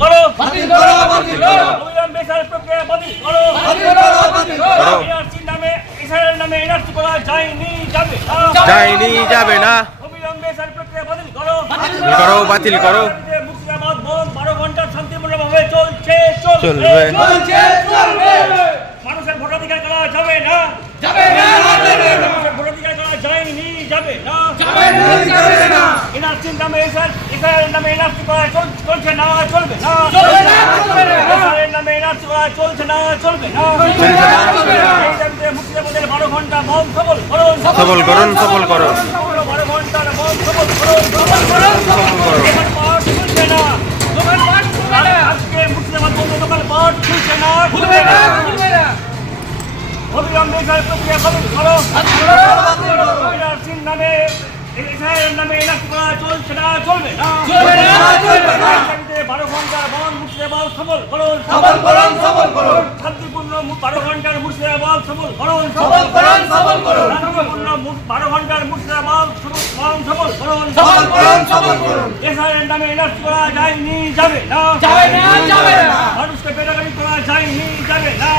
করো বাতিল করো বাতিল করো অবিলম্বে বিচার প্রক্রিয়া বাতিল করো বাতিল করো বাতিল করো এনআরসির নামে ইসরায়েলের নামে এনআরসি করা যায়নি যাবে না অবিলম্বে বিচার প্রক্রিয়া বাতিল করো বাতিল করো মুর্শিদাবাদ বন্ধ 12 ঘন্টা শান্তিপূর্ণভাবে চলবে মানুষের ভোটাধিকার করা যাবে না মানুষের ভোটাধিকার করা যায়নি যাবে না এনআরসির নামে ইসরায়েলের নামে এনআরসি করা চলছে না চলবে না ইসরায়েলের নামে এনআরসি করা চলছে না চলবে না এই দাবিতে মুর্শিদাবাদের 12 ঘন্টা বন্ধ সফল করুন 12 ঘন্টার বন্ধ সফল করুন দোকান পাট খুলছে না আজকে মুর্শিদাবাদ বন্ধ দোকান পাট খুলছে না খুলবে না অবিলম্বে বিচার প্রক্রিয়া বাতিল করো এনআরসির নামে ইসরায়েলের নামে এনআরসি করা চলছে না চলবে না 12 ঘন্টার বন্ধ মুর্শিদাবাদ সফল করুন শান্তিপূর্ণ 12 ঘন্টার মুর্শিদাবাদ সফল করুন শান্তিপূর্ণ 12 ঘন্টার মুর্শিদাবাদ সফল করুন ইসরায়েলের নামে এনআরসি করা যায়নি যাবে না মানুষকে বেনাগারি করা যায়নি যাবে না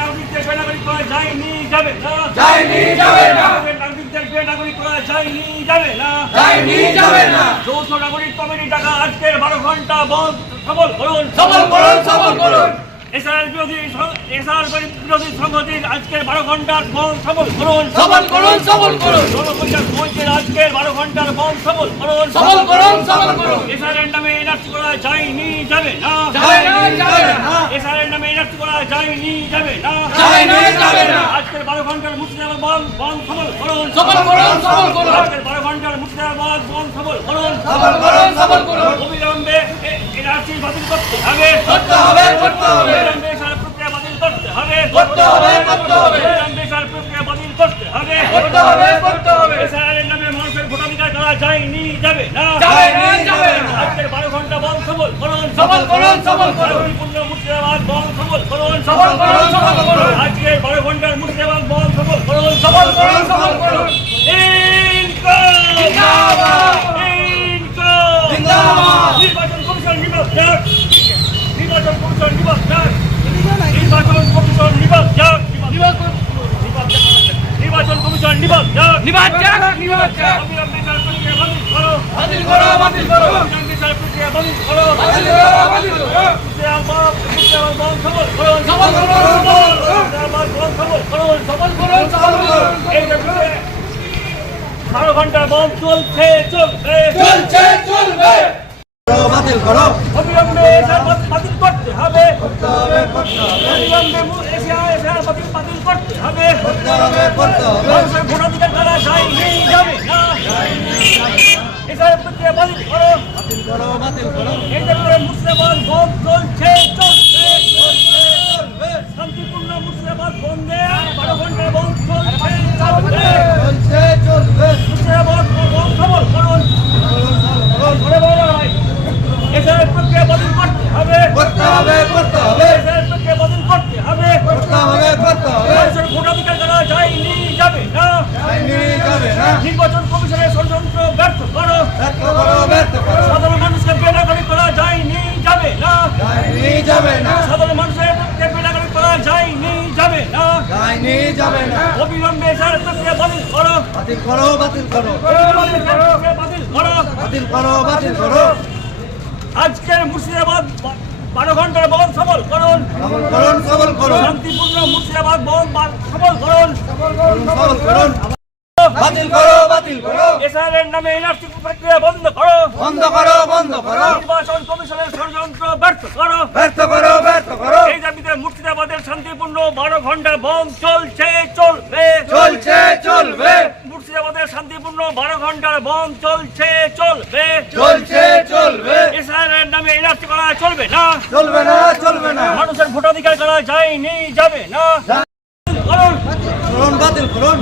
নাগরিকদের বেনাগারি করা যায়নি যাবে না নাগরিকদের বেনাগারি করা যায়নি যাবে না যৌথ নাগরিক কমিটি টাকা আজকের 12 ঘন্টা বন্ধ সফল করুন ইসরায়েল বিরোধী সংহতির আজকের 12 ঘন্টার বন্ধ সফল করুন জনসংখ্যার মঞ্চের আজকের 12 ঘন্টার বন্ধ সফল করুন ইসরায়েলের নামে এনআরসি করা যায়নি যাবে না ইসরায়েলের নামে এনআরসি করা যায়নি যাবে না আজকের 12 ঘন্টার মুর্শিদাবাদ বন্ধ সফল করুন আজকের 12 ঘন্টার মুর্শিদাবাদ বন্ধ সফল করুন অবিলম্বে এনআরসি বাতিল করতে হবে অবিলম্বে বিচার প্রক্রিয়া বাতিল করতে হবে অবিলম্বে বিচার প্রক্রিয়া বাতিল করতে হবে ইসরায়েলের নামে মানুষের ভোটাধিকার করা যায়নি যাবে না আজকের 12 ঘন্টা বন্ধ সফল করুন শান্তিপূর্ণ মুর্শিদাবাদ বন্ধ সফল করুন আজকের 12 ঘন্টার মুর্শিদাবাদ বন্ধ সফল করুন নির্বাচন কমিশন নিয়োগ যাক নির্বাচন কমিশন নিয়োগ যাক অবিলম্বে বিচার প্রক্রিয়া বাতিল করো বিচার প্রক্রিয়া বাতিল করো মুর্শিদাবাদ বন্ধ সফল করুন এই দাবিতে 12 ঘন্টা বন্ধ চলবে বাতিল করো অবিলম্বে বাতিল করতে হবে অবিলম্বে এশিয়া বাতিল করতে হবে মানুষের ভোটাধিকার করা যায়নি যাবে না এসব প্রক্রিয়া বাতিল করো এই দাবিতে মুর্শিদাবাদ বন্ধ চলছে শান্তিপূর্ণ মুর্শিদাবাদ বন্ধে 12 ঘন্টা বন্ধ চলবে মুর্শিদাবাদ বন্ধ সফল করুন এসব প্রক্রিয়া বাতিল করতে হবে এসব প্রক্রিয়া বাতিল করতে হবে মানুষের ভোটাধিকার করা যায়নি যাবে না নির্বাচন কমিশনের ষড়যন্ত্র ব্যর্থ করো সাধারণ মানুষকে বেনাগারি করা যায়নি যাবে না সাধারণ মানুষের বেনাগারি করা যায়নি যাবে না অবিলম্বে এসব প্রক্রিয়া বাতিল করো আজকের মুর্শিদাবাদ 12 ঘন্টার বন্ধ সফল করুন শান্তিপূর্ণ মুর্শিদাবাদ বন্ধ সফল করুন ইসরায়েলের নামে এনআরসি প্রক্রিয়া বন্ধ করো নির্বাচন কমিশনের ষড়যন্ত্র ব্যর্থ করো এই দাবিতে মুর্শিদাবাদের শান্তিপূর্ণ 12 ঘন্টা বন্ধ চলবে মুর্শিদাবাদের শান্তিপূর্ণ 12 ঘন্টার বন্ধ চলবে ইসরায়েলের নামে এনআরসি করা চলবে না মানুষের ভোটাধিকার করা যায়নি যাবে না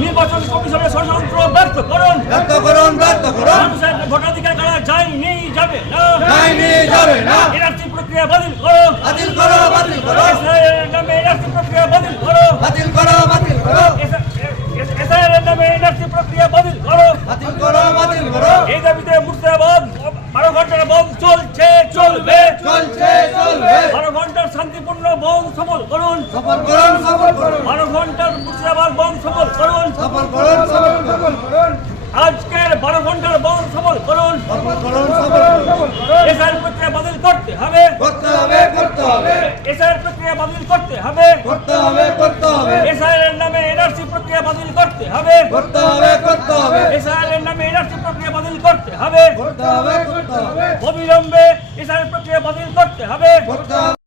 নির্বাচন কমিশনের ষড়যন্ত্র ব্যর্থ করুন মানুষের ভোটাধিকার করা যায়নি যাবে না এনআরসি প্রক্রিয়া বাতিল করো ইসরায়েলের নামে এনআরসি প্রক্রিয়া বাতিল করো ইসরায়েলের নামে এনআরসি প্রক্রিয়া বাতিল করো এই দাবিতে মুর্শিদাবাদ 12 ঘন্টার বন্ধ চলছে চলবে চলছে চলবে 12 ঘন্টার শান্তিপূর্ণ বন্ধ সফল করুন সফল করুন সফল করুন 12 ঘন্টার মুর্শিদাবাদ বন্ধ সফল করুন সফল করুন সফল করুন আজকের 12 ঘন্টার বন্ধ সফল করুন সফল করুন সফল করুন এসআইআর প্রক্রিয়া বাতিল করতে হবে করতে হবে করতে হবে এসআইআর প্রক্রিয়া বাতিল করতে হবে করতে হবে করতে হবে এসআইআর এর নামে এনআরসি প্রক্রিয়া বাতিল করতে হবে করতে হবে করতে হবে এসআইআর এর নামে এনআরসি প্রক্রিয়া বাতিল করতে হবে করতে হবে করতে হবে অবিলম্বে এসআইআর প্রক্রিয়া বাতিল করতে হবে করতে হবে